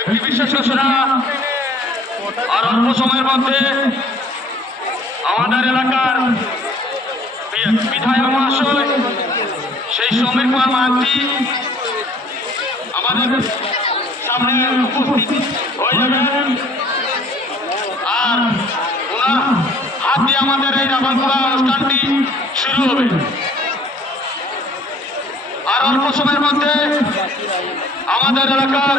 একটি বিশেষ ঘোষণা, আর অল্প সময়ের মধ্যে আমাদের এলাকার বিধায়ক মহাশয় সেই সমীর কুমার মাহাতি আমাদের সামনে উপস্থিত হয়ে যাবেন, আর ওনার হাত দিয়ে আমাদের এই রাবণ পোড়া অনুষ্ঠানটি শুরু হবে। আর অল্প সময়ের মধ্যে আমাদের এলাকার